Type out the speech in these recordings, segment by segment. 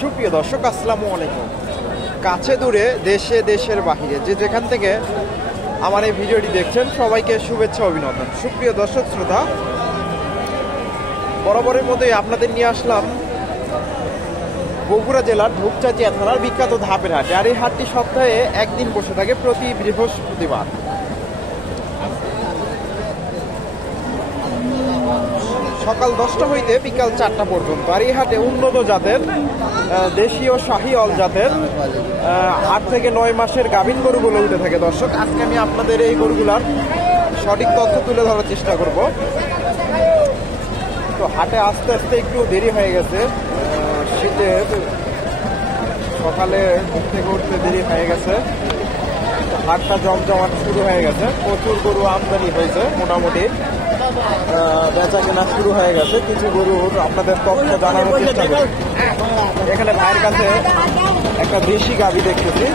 সুপ্রিয় দর্শক, আসসালামু আলাইকুম। কাছে দূরে, দেশে দেশের বাহিরে যে যেখান থেকে আমার এই ভিডিওটি দেখছেন, সবাইকে শুভেচ্ছা অভিনন্দন। সুপ্রিয় দর্শক শ্রোতা, বরাবরের মতোই আপনাদের নিয়ে আসলাম বগুড়া জেলার ধূপচাচিয়া থানার বিখ্যাত ধাপের হাট। আর এই হাটটি সপ্তাহে একদিন বসে থাকে, প্রতি বৃহস্পতিবার। সকাল 10টা হইতে বিকাল 4টা পর্যন্ত। আর এই হাটে উন্নত জাতের দেশীয় শাহিওয়াল জাতের 8 থেকে 9 মাসের গাভীন গরুগুলো উঠে থাকে। দর্শক, আজকে আমি আপনাদের এই গরুগুলার সঠিক তথ্য তুলে ধরার চেষ্টা করব। তো হাটে আস্তে আস্তে একটু দেরি হয়ে গেছে, শীতের সকালে ঘুম থেকে উঠতে দেরি হয়ে গেছে। হাটটা জমজমাট শুরু হয়ে গেছে, প্রচুর গরু আমদানি হয়েছে, মোটামুটি বেচা কেনা শুরু হয়ে গেছে। কিছু গরুর আপনাদের তথ্য জানানোর চেষ্টা করি। এখানে ভাইয়ের কাছে একটা দেশি গাভী দেখতেছি।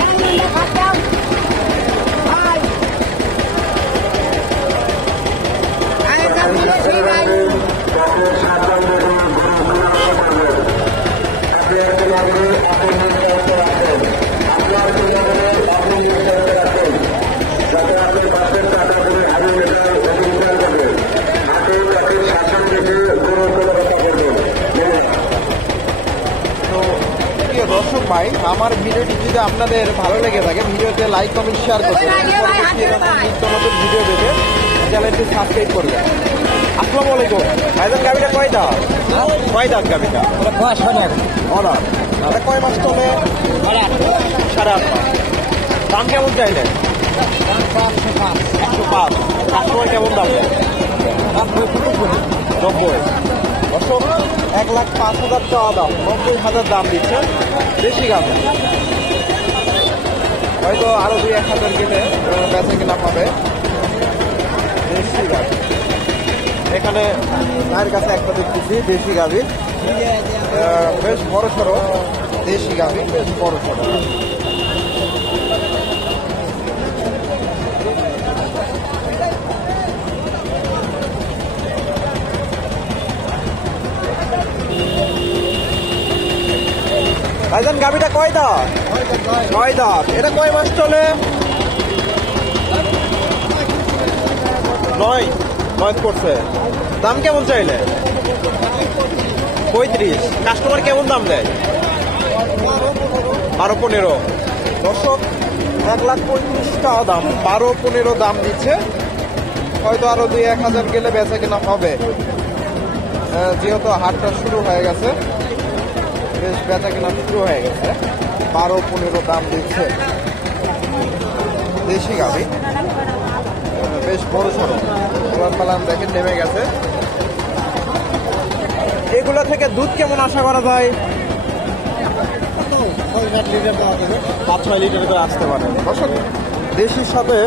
দর্শক ভাই, আমার ভিডিওটি যদি আপনাদের ভালো লেগে থাকে, ভিডিওতে লাইক কমেন্ট শেয়ার করবেন। নিত্য নতুন ভিডিও দেখে চ্যানেলটি সাবস্ক্রাইব করবেন। আসসালামু আলাইকুম। ভাইজান, গাভিটা কয় দাঁত? কয় দাঁত গাভিটা? অনার। এটা কয় মাস চলে? 8.5 মাস। দাম কেমন চাইলেন? 105। কাস্টমার কেমন দাম দেয়? 90। দর্শক, 1,05,000 চাওয়া দাম, 90,000 দাম দিচ্ছে। দেশি গাভী, হয়তো আরো 2-1,000 গেলে বেচা কেনা পাবে। দেশি গাভী, এখানে তার কাছে একটা দেখতেছি দেশি গাভী, বেশ বড় সড়ো দেশি গাভী, বেশ বড় সড়ো। ভাইজান, গাভীটা কয় দাঁত? 9 দাঁত। এটা কয় মাস চলে? 9 করছে। দাম কেমন চাইলে? 35। কাস্টমার কেমন দাম দেয়? 12-15। দর্শক, 1,35,000 টাকা দাম, 12-15 দাম দিচ্ছে। হয়তো আরো 2-1,000 গেলে বেচা কেনা হবে, যেহেতু হাটটা শুরু হয়ে গেছে, বেশ বেচা কেনা শুরু হয়ে গেছে। 12-15 দাম দিচ্ছে। দেশি গাভী, বেশ বড় সড়ো, পালান দেখেন নেমে গেছে। এগুলো থেকে দুধ কেমন আশা করা যায়? 5-6 লিটার করে আসতে পারে। দর্শক, দেশির সাথে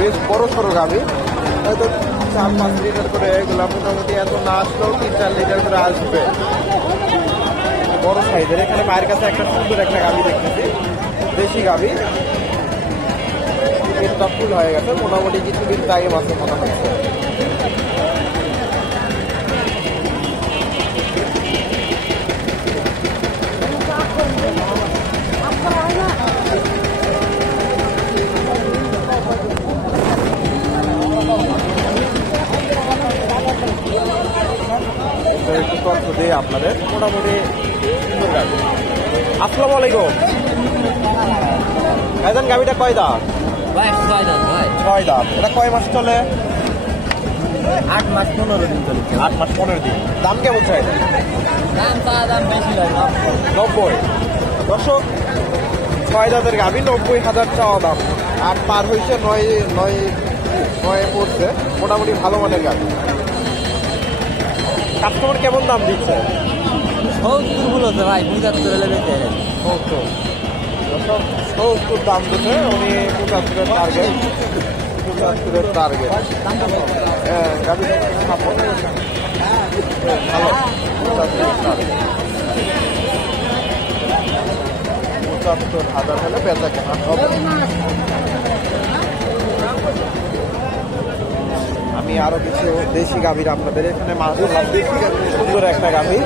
বেশ বড় সড়ো গাভী, হয়তো 4-5 লিটার করে এগুলা মোটামুটি এত না আসলেও 3-4 লিটার করে আসবে, বড় সাইজের। এখানে মায়ের কাছে একটা সুন্দর একটা গাভী দেখতেছি, দেশি গাভী। পেটটা ফুল হয়ে গেছে, মোটামুটি কিছুদিন টাইম আছে মনে হচ্ছে। একটু তথ্য দিই আপনাদের, মোটামুটি সুন্দর গাভী। আসসালামু আলাইকুম। ভাইজান, গাভীটা কয় দাঁত? 6 দাঁত। এটা কয় মাস চলে? 8 মাস 15 দিন চলে। 8 মাস 15 দিন। দাম কেমন চাইলে? দাম বেশি লাগে, 90। দর্শক, 6 দাঁতের গাভী, 90,000 চাওয়া দাম। 8 পার হয়েছে, 9 পড়ছে, মোটামুটি ভালো মানের গাভী। কাস্টমার কেমন দাম দিচ্ছে? 70 বলতে ভাই, 75 এলে বেঁচে 70। 70 দাম দিচ্ছে। উনি 75-এর টার্গেট। 75-এর টার্গেট। হ্যাঁ, গাভীটা ভালো। 75-এর টার্গেট। 75,000 হলে বেচা কেনা হবে। আমি আরো কিছু দেশি গাভীর আপনাদের এখানে মাশাআল্লাহ সুন্দর একটা গাভী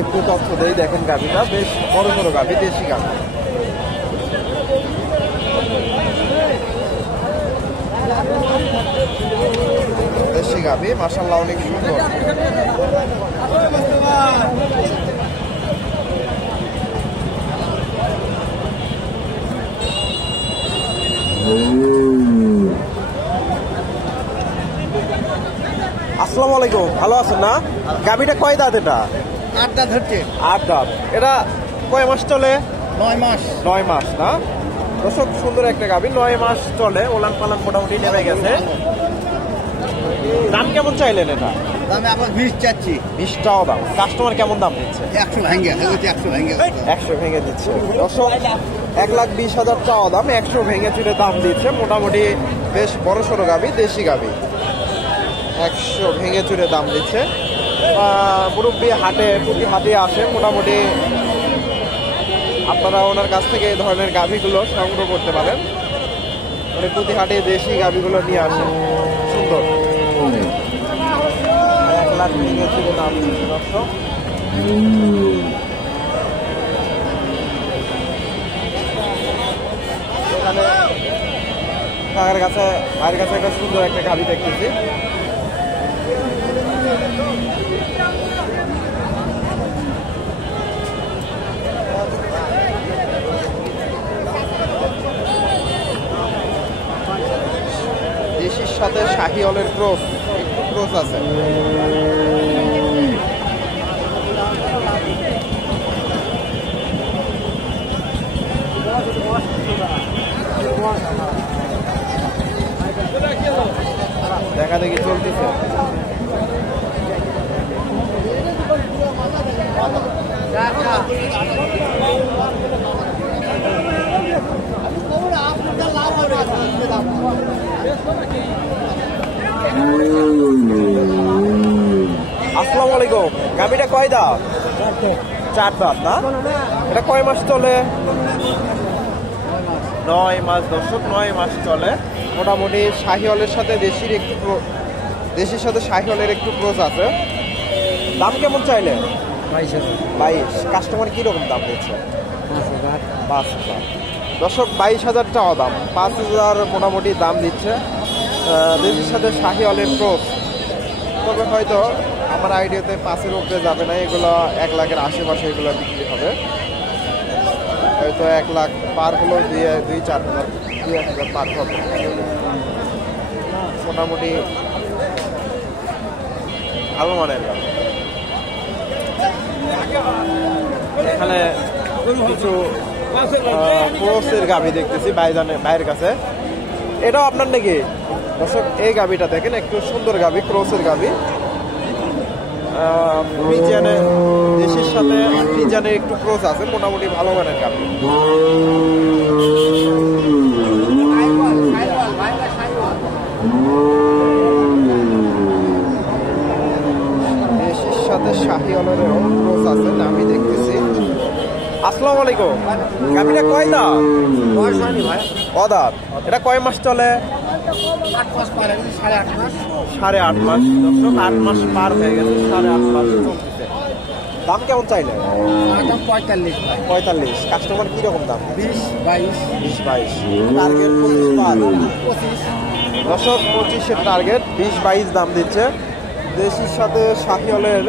একটু তথ্য দেই। দেখেন গাভীটা বেশ বড় বড় গাভী, দেশি গাভী। দেশি গাভী মাশাআল্লাহ অনেক সুন্দর। আসসালামু আলাইকুম, ভালো আছেন না? গাভীটা কয় দাঁত এটা? 8 দাঁত হচ্ছে। 8 দাঁত। এটা কয় মাস চলে? 9 মাস। 9 মাস না? দর্শক সুন্দর একটা গাভী, 9 মাস চলে, ওলান পালান মোটামুটি নেমে গেছে। দাম কেমন চাইলেন এটা? দামে আবার 20 চাচ্ছি। 20 টাকা দাম। কাস্টমার কেমন দাম দিচ্ছে? 100 ভাঙ্গে, 100 ভাঙ্গে। 100 ভেঙে দিচ্ছে। দর্শক 1,20,000 টাকা দাম, 100 ভেঙে চুরে দাম দিচ্ছে। মোটামুটি বেশ বড় সড়ো গাভী, দেশি গাভী। 100 ভেঙে চুরে দাম দিচ্ছে। মুরব্বী হাটে প্রতি হাটে আসে, মোটামুটি আপনারা ওনার কাছ থেকে এই ধরনের গাভীগুলো সংগ্রহ করতে পারেন। মানে প্রতি হাটে দেশি গাভীগুলো নিয়ে আসেন। সুন্দর। 1 লাখ ভেঙে চুরে দাম দিচ্ছে দর্শক। এখানে ভাইয়ের কাছে একটা সুন্দর একটা গাভী দেখতেছি। দেশির সাথে শাহিওয়ালের ক্রস, একটু ক্রস আছে। দেখা দেখি চলতেছে। আসসালামু আলাইকুম, গাভীটা কয় দাঁত? 4 দাঁত না? এটা কয় মাস চলে? 9 মাস দর্শক, 9 মাস চলে। মোটামুটি শাহিওয়ালের সাথে দেশির সাথে শাহিওয়ালের একটু ক্রস আছে। দাম কেমন চাইলে? 22। কাস্টমার কিরকম দাম দিচ্ছে? 5,000। দর্শক 22,000 টাকা দাম, 5,000 মোটামুটি দাম দিচ্ছে। দেশির সাথে শাহিওয়ালের ক্রস তবে হয়তো আমার আইডিয়াতে 5-এর উপরে যাবে না, এগুলো 1 লাখের আশেপাশে এগুলো বিক্রি হবে। হয়তো 1 লাখ পার হলেও 2-4 হাজার, 2-1 হাজার পার হবে। মোটামুটি ভালো মানের গাভী। এখানে কিছু ক্রসের গাভী দেখতেছি ভাইয়ের কাছে। এটাও আপনার নাকি? দর্শক এই গাভীটা দেখেন, একটু সুন্দর গাভী, ক্রসের গাভী। দেশির সাথে ফ্রিজিয়ানের একটু ক্রস আছে, মোটামুটি ভালো মানের গাভী। দেশির সাথে শাহিওয়ালের ক্রস আছে, আমি দেখতেছি। আসসালামু আলাইকুম, গাভীটা কয় দাঁত? অদাঁত। এটা কয় মাস চলে? 8 মাস পার হয়ে গেছে, 8.5 মাস। 8.5 মাস দর্শক, 8 মাস পার হয়ে গেছে, 8.5 মাস চলতেছে। দাম কেমন চাইলে? দাম 45 ভাই। 45। কাস্টমার কিরকম দাম? 20-22। 20-22। টার্গেট 25 পার। 25। দর্শক 25-এর টার্গেট, 20-22 দাম দিচ্ছে। দেশির সাথে শাহিওয়ালের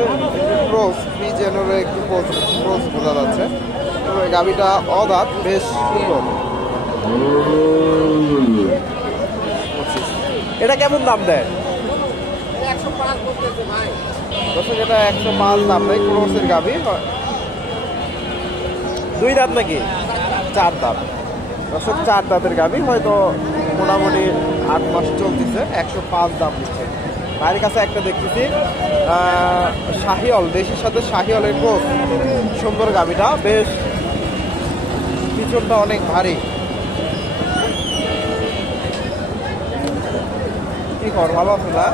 ক্রস, ফ্রিজিয়ানের একটু ক্রস বোঝা যাচ্ছে। তবে গাভীটা অদাঁত, বেশ সুন্দর। 25। এটা কেমন দাম দেয়? 105 বলতেছে ভাই। দর্শক এটা 105 দাম দেয়। ক্রসের গাভী, 2 দাঁত নাকি? 4 দাঁত। দর্শক 4 দাঁতের গাভী, হয়তো মোটামুটি 8 মাস চলতেছে। 105 দাম দিচ্ছে। ভাইয়ের কাছে একটা দেখতেছি শাহিওয়াল, দেশির সাথে শাহিওয়ালের ক্রস, সুন্দর গাভীটা, বেশ পিছনটা অনেক ভারী। কি খবর, ভালো আছে না?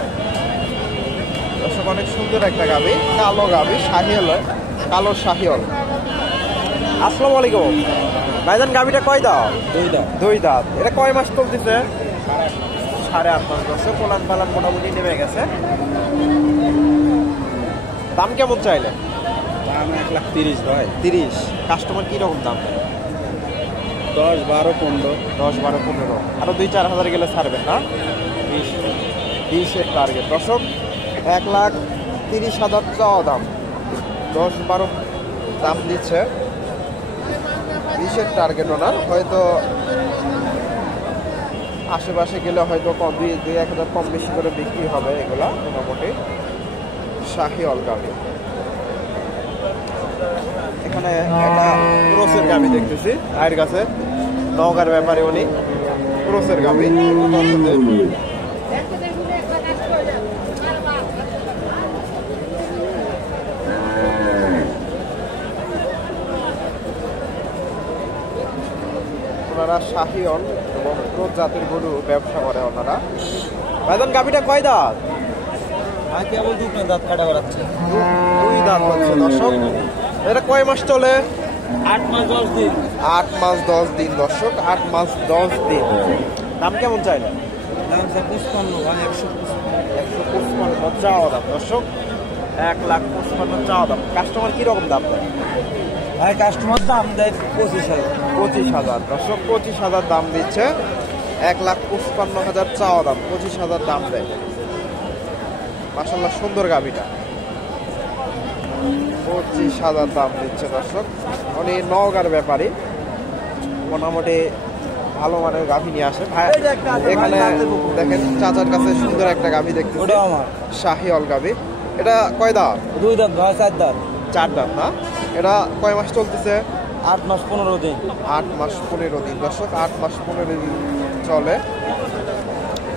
দর্শক অনেক সুন্দর একটা গাভী, কালো গাভী, শাহিওয়াল, কালো শাহিওয়াল। আসসালামু আলাইকুম ভাইজান, গাভীটা কয় দাঁত? 2 দাঁত। 2 দাঁত। এটা কয় মাস চলতেছে? 8.5 মাস বয়সে, পোলান পালান মোটামুটি নেমে গেছে। দাম কেমন চাইলে? দাম 1,30,000 ভাই। 30। কাস্টমার কি রকম দাম দেয়? 10, 12, 15। 10, 12, 15। আরো 2-4 হাজার গেলে ছাড়বেন না? 20-এর টার্গেট। দর্শক 1,30,000 চাওয়া দাম, 10-12 দাম দিচ্ছে। 20-এর টার্গেট ওনার। হয়তো আশেপাশে গেলে হয়তো কম 2-1 হাজার কম বেশি করে বিক্রি হবে এগুলা। মোটামুটি শাহিওয়াল গাভী। এখানে একটা ক্রসের গাভী দেখতেছি ভাইয়ের কাছে, নওগাঁর ব্যাপারে উনি। ক্রসের গাভী ওনারা শাহিওয়াল এবং ক্রস জাতের গরু ব্যবসা করে ওনারা। ভাইজান গাভীটা কয় দাঁত? ভাই কেবল দুটো দাঁত কাটা করাচ্ছে। 2 দাঁত হচ্ছে। দর্শক এটা কয় মাস চলে? 8 মাস 10 দিন। 8 মাস 10 দিন। দর্শক 8 মাস 10 দিন। দাম কেমন চাইলে? দাম 55 ভাই, 155 চাওয়া দাম। দর্শক 1,55,000 চাওয়া দাম। কাস্টমার কি রকম দাম দেয়? ভাই কাস্টমার দাম দেয় 25,000। 25,000। দর্শক 25,000 দাম দিচ্ছে। 1,55,000 চাওয়া দাম, 25,000 দাম দেয়। মাশাআল্লাহ সুন্দর গাভীটা। 25,000 দাম দিচ্ছে। দর্শক উনি নওগাঁর ব্যাপারী, মোটামুটি ভালো মানের গাভী নিয়ে আসে। ভাই এখানে দেখেন চাচার কাছে সুন্দর একটা গাভী দেখতে, ওটা আমার শাহিওয়াল গাভী। এটা কয় দাঁত? 2 দাঁত ভাই, 4 দাঁত। 4 দাঁত না? এটা কয় মাস চলতেছে? 8 মাস 15 দিন। 8 মাস 15 দিন। দর্শক 8 মাস 15 দিন চলে।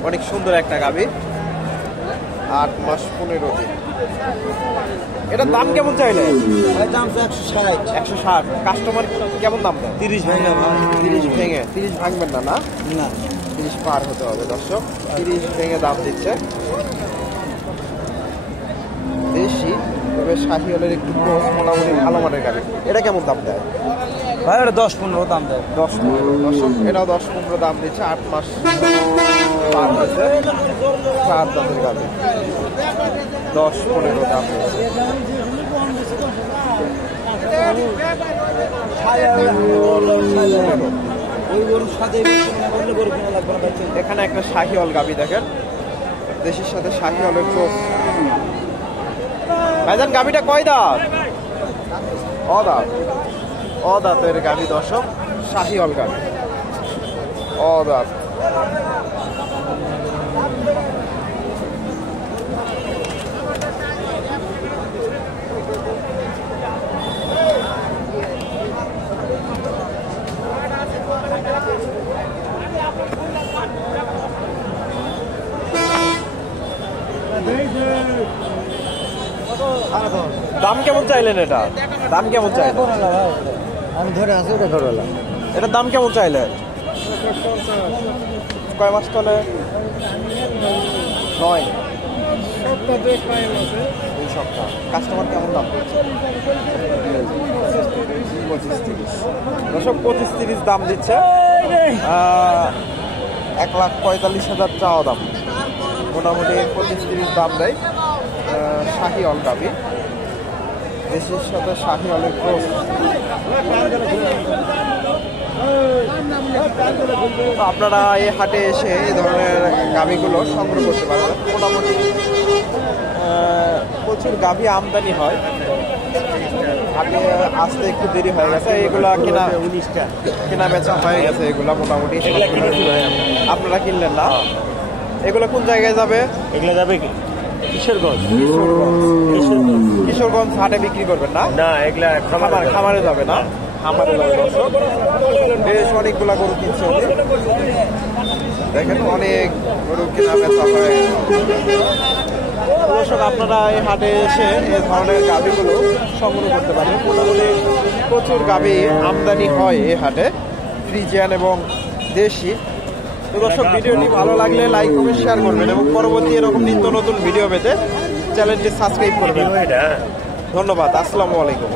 অনেক সুন্দর একটা গাভী। 8 মাস 15 দিন। এটার দাম কেমন চাইলে? ভাই দাম 160। 160। কাস্টমার কেমন দাম দেয়? 30 ভেঙে ভাই। 30 ভেঙে। 30 ভাঙবেন না? না, না 30 পার হতে হবে। দর্শক 30 ভেঙে দাম দিচ্ছে। দেশি তবে শাহিওয়ালের একটু ক্রস, মোটামুটি ভালো মানের গাড়ি। এটা কেমন দাম দেয়? ভাই এটা 10-15 দাম দেয়। 10-15। দর্শক এটাও 10-15 দাম দিচ্ছে। 8 মাস পার হয়েছে। 4 দামের গাড়ি। 10-15 দাম দিচ্ছে। এখানে একটা শাহিওয়াল গাভী দেখেন, দেশির সাথে শাহিওয়ালের চোখ। ভাইজান গাভীটা কয় দাঁত? অদাঁত। অদাঁতের গাভী। দর্শক শাহিওয়াল গাভী, অদাঁত। দাম কেমন চাইলেন? এটা দাম কেমন চাইলেন? আমি ধরে আছি, ওটা ধরলা। এটার দাম কেমন চাইলেন? কয় মাস চলে? 9 2 সপ্তাহ। কাস্টমার কেমন দাম দিচ্ছে? 25-30। দর্শক 25-30 দাম দিচ্ছে। 1,45,000 চাওয়া দাম। মোটামুটি 25-30 দাম দেয়। শাহিওয়াল গাভী, দেশের সাথে শাহিওয়ালের ক্রস। আপনারা এই হাটে এসে এই ধরনের গাভীগুলো সংগ্রহ করতে পারবেন। মোটামুটি প্রচুর গাভী আমদানি হয়। হাটে আসতে একটু দেরি হয়ে গেছে। এগুলা কেনা বেচা হয়ে গেছে। এগুলা মোটামুটি আপনারা কিনলেন না? এগুলো কোন জায়গায় যাবে? এগুলো যাবে কি কিশোরগঞ্জ। কিশোরগঞ্জ হাটে বিক্রি করবেন না? না, এগুলা খামারে যাবে না? খামারে যাবে। দর্শক বেশ অনেকগুলা গরু কিনছে উনি। দেখেন অনেক গরু কেনা বেচা হয়ে গেছে। দর্শক আপনারা এই হাটে এসে এই ধরনের গাভীগুলো সংগ্রহ করতে পারেন। মোটামুটি প্রচুর গাভী আমদানি হয় এই হাটে, ফ্রিজিয়ান এবং দেশি। তো দর্শক ভিডিওটি ভালো লাগলে লাইক কমেন্ট শেয়ার করবেন এবং পরবর্তী এরকম নিত্য নতুন ভিডিও পেতে চ্যানেলটি সাবস্ক্রাইব করবেন। ধন্যবাদ। আসসালামু আলাইকুম।